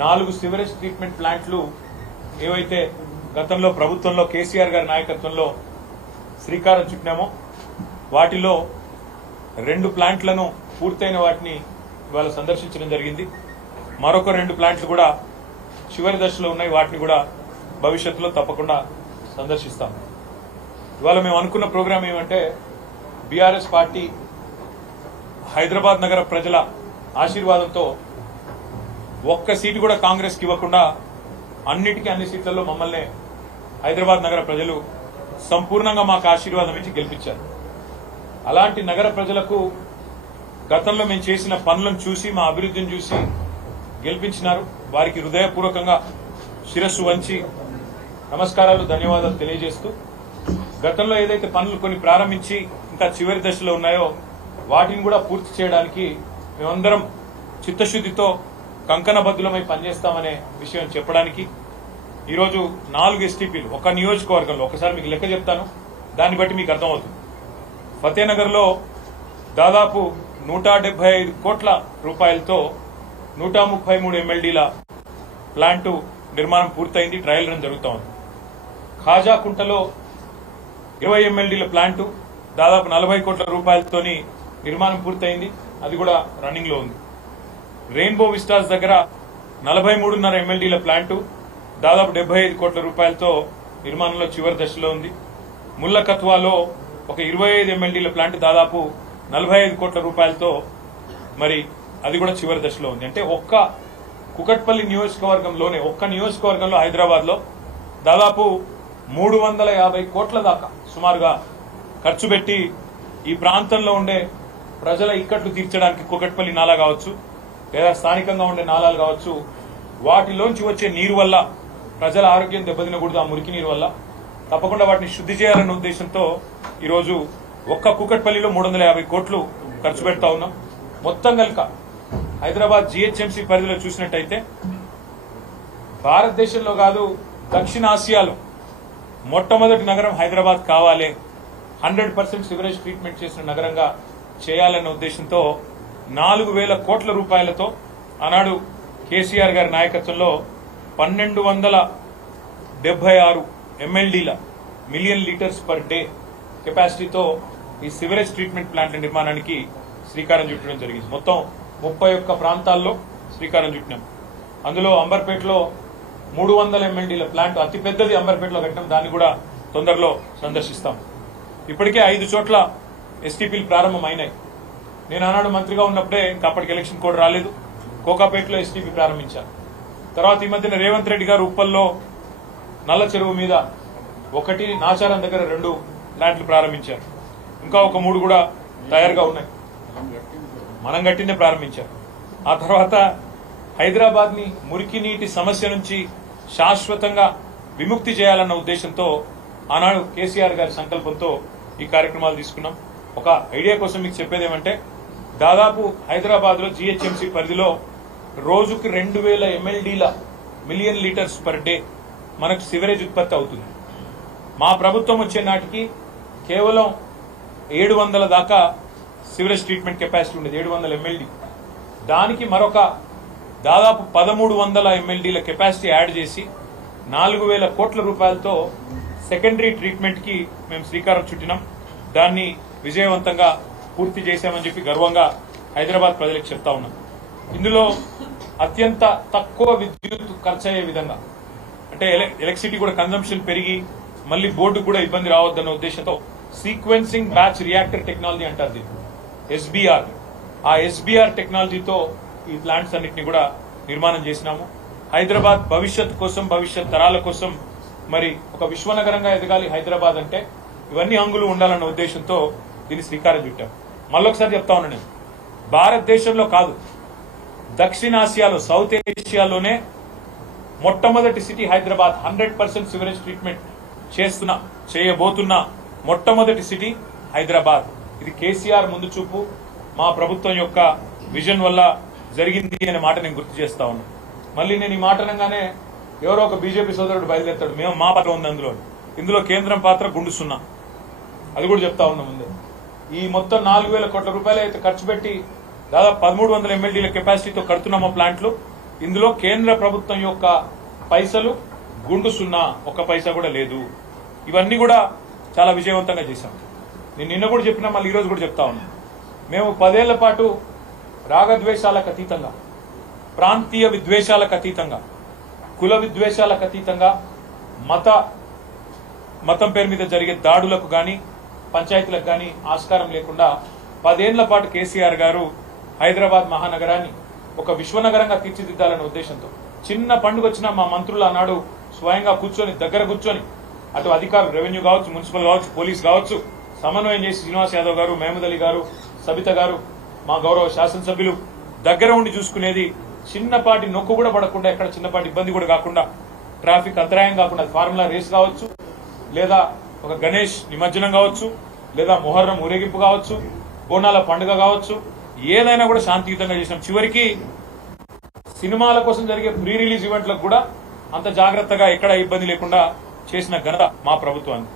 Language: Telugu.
4 సివరేజ్ ట్రీట్మెంట్ ప్లాంట్లు ఏవైతే గతంలో ప్రభుత్వంలో కేసీఆర్ గారి నాయకత్వంలో శ్రీకారం చుట్టినామో వాటిలో 2 ప్లాంట్లను పూర్తయిన వాటిని ఇవాళ సందర్శించడం జరిగింది. మరొక 2 ప్లాంట్లు కూడా చివరి దశలో ఉన్నాయి. వాటిని కూడా భవిష్యత్తులో తప్పకుండా సందర్శిస్తాం. ఇవాళ మేము అనుకున్న ప్రోగ్రాం ఏమంటే బీఆర్ఎస్ పార్టీ హైదరాబాద్ నగర ప్రజల ఆశీర్వాదంతో ఒక్క సీటు కూడా కాంగ్రెస్ కి ఇవ్వకుండా అన్నిటికీ అన్ని సీట్లలో మమ్మల్ని హైదరాబాద్ నగర ప్రజలు సంపూర్ణంగా మాకు ఆశీర్వాదం ఇచ్చి గెలిపించారు. అలాంటి నగర ప్రజలకు గతంలో మేము చేసిన పనులను చూసి మా అభివృద్ధిని చూసి గెలిపించినారు. వారికి హృదయపూర్వకంగా శిరస్సు వంచి నమస్కారాలు, ధన్యవాదాలు తెలియజేస్తూ గతంలో ఏదైతే పనులు కొన్ని ప్రారంభించి ఇంకా చివరి దశలో ఉన్నాయో వాటిని కూడా పూర్తి చేయడానికి మేమందరం చిత్తశుద్దితో కంకణబద్దులమై పనిచేస్తామనే విషయం చెప్పడానికి ఈరోజు 4 ఎస్టీపీలు ఒక నియోజకవర్గంలో, ఒకసారి మీకు లెక్క చెప్తాను, దాన్ని బట్టి మీకు అర్థమవుతుంది. ఫతేనగర్లో దాదాపు 175 కోట్ల రూపాయలతో 133 MLDల ప్లాంటు నిర్మాణం పూర్తయింది. ట్రయల్ రన్ జరుగుతూ ఉంది. ఖాజాకుంటలో 20 MLDల ప్లాంటు దాదాపు 40 కోట్ల రూపాయలతోని నిర్మాణం పూర్తయింది. అది కూడా రన్నింగ్ లో ఉంది. రెయిన్బో విస్టాస్ దగ్గర 43.5 MLDల ప్లాంటు దాదాపు 75 కోట్ల రూపాయలతో నిర్మాణంలో చివరి దశలో ఉంది. ముల్లకత్వాలో ఒక 25 MLDల ప్లాంట్ దాదాపు 45 కోట్ల రూపాయలతో మరి అది కూడా చివరి దశలో ఉంది. అంటే ఒక్క కుకట్పల్లి నియోజకవర్గంలోనే, ఒక్క నియోజకవర్గంలో హైదరాబాద్ లో దాదాపు 350 కోట్ల దాకా సుమారుగా ఖర్చు పెట్టి ఈ ప్రాంతంలో ఉండే ప్రజల ఇక్కట్లు తీర్చడానికి కుకట్పల్లి నాలా కావచ్చు లేదా స్థానికంగా ఉండే నాలాలు కావచ్చు, వాటిలోంచి వచ్చే నీరు వల్ల ప్రజల ఆరోగ్యం దెబ్బతినకూడదు. ఆ మురికి నీరు వల్ల తప్పకుండా వాటిని శుద్ధి చేయాలన్న ఉద్దేశంతో ఈరోజు ఒక్క కుకట్పల్లిలో 350 కోట్లు ఖర్చు పెడతా ఉన్నాం. మొత్తం కనుక హైదరాబాద్ జీహెచ్ఎంసీ పరిధిలో చూసినట్టయితే భారతదేశంలో కాదు దక్షిణాసియాలో మొట్టమొదటి నగరం హైదరాబాద్ కావాలి, 100% సివరేజ్ ట్రీట్మెంట్ చేసిన నగరంగా చేయాలన్న ఉద్దేశంతో 4,000 కోట్ల రూపాయలతో ఆనాడు కేసీఆర్ గారి నాయకత్వంలో 1,276 MLDల మిలియన్ లీటర్స్ పర్ డే కెపాసిటీతో ఈ సివరేజ్ ట్రీట్మెంట్ ప్లాంట్ల నిర్మాణానికి శ్రీకారం చుట్టడం జరిగింది. మొత్తం 31 ప్రాంతాల్లో శ్రీకారం చుట్టినాం. అందులో అంబర్పేటలో 300 MLDల ప్లాంట్ అతిపెద్దది అంబర్పేటలో కట్టినాం. దాన్ని కూడా తొందరలో సందర్శిస్తాం. ఇప్పటికే 5 చోట్ల ఎస్టీపీలు ప్రారంభం అయినాయి. నేను ఆనాడు మంత్రిగా ఉన్నప్పుడే, ఇంకా అప్పటికి ఎలక్షన్ కోడ్ రాలేదు, కోకాపేటలో ఎస్టీపీ ప్రారంభించాను. తర్వాత ఈ మధ్యన రేవంత్ రెడ్డి గారు ఉప్పల్లో నల్ల చెరువు మీద 1, నాచారం దగ్గర 2 ప్లాంట్లు ప్రారంభించారు. ఇంకా ఒక 3 కూడా తయారుగా ఉన్నాయి. మనం కట్టిందే ప్రారంభించారు. ఆ తర్వాత హైదరాబాద్ ని మురికి నీటి సమస్య నుంచి శాశ్వతంగా విముక్తి చేయాలన్న ఉద్దేశంతో ఆనాడు కేసీఆర్ గారి సంకల్పంతో ఈ కార్యక్రమాలు తీసుకున్నాం. ఒక ఐడియా కోసం మీకు చెప్పేదేమంటే దాదాపు హైదరాబాద్ లో జీహెచ్ఎంసీ పరిధిలో రోజుకు 2,000 MLDల మిలియన్ లీటర్స్ పర్ డే మనకు సివరేజ్ ఉత్పత్తి అవుతుంది. మా ప్రభుత్వం వచ్చే నాటికి కేవలం 700 దాకా సివరేజ్ ట్రీట్మెంట్ కెపాసిటీ ఉండేది, 700 MLD. దానికి మరొక దాదాపు 1,300 MLDల కెపాసిటీ యాడ్ చేసి 4,000 కోట్ల రూపాయలతో సెకండరీ ట్రీట్మెంట్ కి మేము శ్రీకారం చుట్టినాం. దాన్ని విజయవంతంగా పూర్తి చేశామని చెప్పి గర్వంగా హైదరాబాద్ ప్రజలకు చెప్తా ఉన్నాం. ఇందులో అత్యంత తక్కువ విద్యుత్ ఖర్చు అయ్యే విధంగా, అంటే ఎలక్ట్రిసిటీ కూడా కన్జంప్షన్ పెరిగి మళ్ళీ బోర్డుకు కూడా ఇబ్బంది రావద్దన్న ఉద్దేశంతో సీక్వెన్సింగ్ బ్యాచ్ రియాక్టర్ టెక్నాలజీ అంటారు దీన్ని, SBR. ఆ SBR టెక్నాలజీతో ఈ ప్లాంట్స్ అన్నింటినీ కూడా నిర్మాణం చేసినాము. హైదరాబాద్ భవిష్యత్ కోసం, భవిష్యత్ తరాల కోసం మరి ఒక విశ్వనగరంగా ఎదగాలి హైదరాబాద్ అంటే ఇవన్నీ అంగులు ఉండాలన్న ఉద్దేశంతో దీన్ని శ్రీకారం చుట్టాం. మళ్ళొకసారి చెప్తా ఉన్నా, నేను భారతదేశంలో కాదు దక్షిణాసియాలో, సౌత్ ఏషియాలోనే మొట్టమొదటి సిటీ హైదరాబాద్. 100% సివరేజ్ ట్రీట్మెంట్ చేయబోతున్న మొట్టమొదటి సిటీ హైదరాబాద్. ఇది కేసీఆర్ ముందు చూపు, మా ప్రభుత్వం యొక్క విజన్ వల్ల జరిగింది అనే మాట నేను గుర్తు చేస్తా ఉన్నా. మళ్ళీ నేను ఈ మాట అనగానే ఎవరో ఒక బీజేపీ సోదరుడు బయలుదేరుతాడు, మేము మా పాత్ర ఉంది ఇందులో కేంద్రం పాత్ర గుండు సున్నా. అది కూడా చెప్తా ఉన్నా ముందే. ఈ మొత్తం 4,000 కోట్ల రూపాయలు అయితే ఖర్చు పెట్టి దాదాపు 1,300 MLDల కెపాసిటీతో కడుతున్నామో ప్లాంట్లు, ఇందులో కేంద్ర ప్రభుత్వం యొక్క పైసలు గుండు సున్నా, ఒక్క పైసా కూడా లేదు. ఇవన్నీ కూడా చాలా విజయవంతంగా చేశాం. నేను నిన్న కూడా చెప్పినా, మళ్ళీ ఈరోజు కూడా చెప్తా ఉన్నా. మేము 10 ఏళ్ల పాటు రాగద్వేషాలకు అతీతంగా, ప్రాంతీయ విద్వేషాలకు అతీతంగా, కుల విద్వేషాలకు అతీతంగా, మతం పేరు మీద జరిగే దాడులకు గాని పంచాయతీలకు గాని ఆస్కారం లేకుండా 10 ఏళ్ల పాటు కేసీఆర్ గారు హైదరాబాద్ మహానగరాన్ని ఒక విశ్వనగరంగా తీర్చిదిద్దాలనే ఉద్దేశంతో చిన్న పండుగ వచ్చినా మా మంత్రులు ఆనాడు స్వయంగా కూర్చొని దగ్గర కూర్చొని అటు అధికారులు, రెవెన్యూ కావచ్చు, మున్సిపల్ కావచ్చు, పోలీస్ కావచ్చు, సమన్వయం చేసి శ్రీనివాస్ యాదవ్ గారు, మహమూద్ అలీ గారు, సబిత గారు, మా గౌరవ శాసనసభ్యులు దగ్గర ఉండి చూసుకునేది. చిన్నపాటి నొక్కు కూడా పడకుండా, ఎక్కడ చిన్నపాటి ఇబ్బంది కూడా కాకుండా, ట్రాఫిక్ అంతరాయం కాకుండా, ఫార్ములా రేస్ కావచ్చు, లేదా ఒక గణేష్ నిమజ్జనం కావచ్చు, లేదా మొహర్రం ఊరేగింపు కావచ్చు, బోనాల పండుగ కావచ్చు, ఏదైనా కూడా శాంతియుతంగా చేసినాం. చివరికి సినిమాల కోసం జరిగే ప్రీ రిలీజ్ ఈవెంట్లకు కూడా అంత జాగ్రత్తగా ఎక్కడ ఇబ్బంది లేకుండా చేసిన ఘనత మా ప్రభుత్వానికి.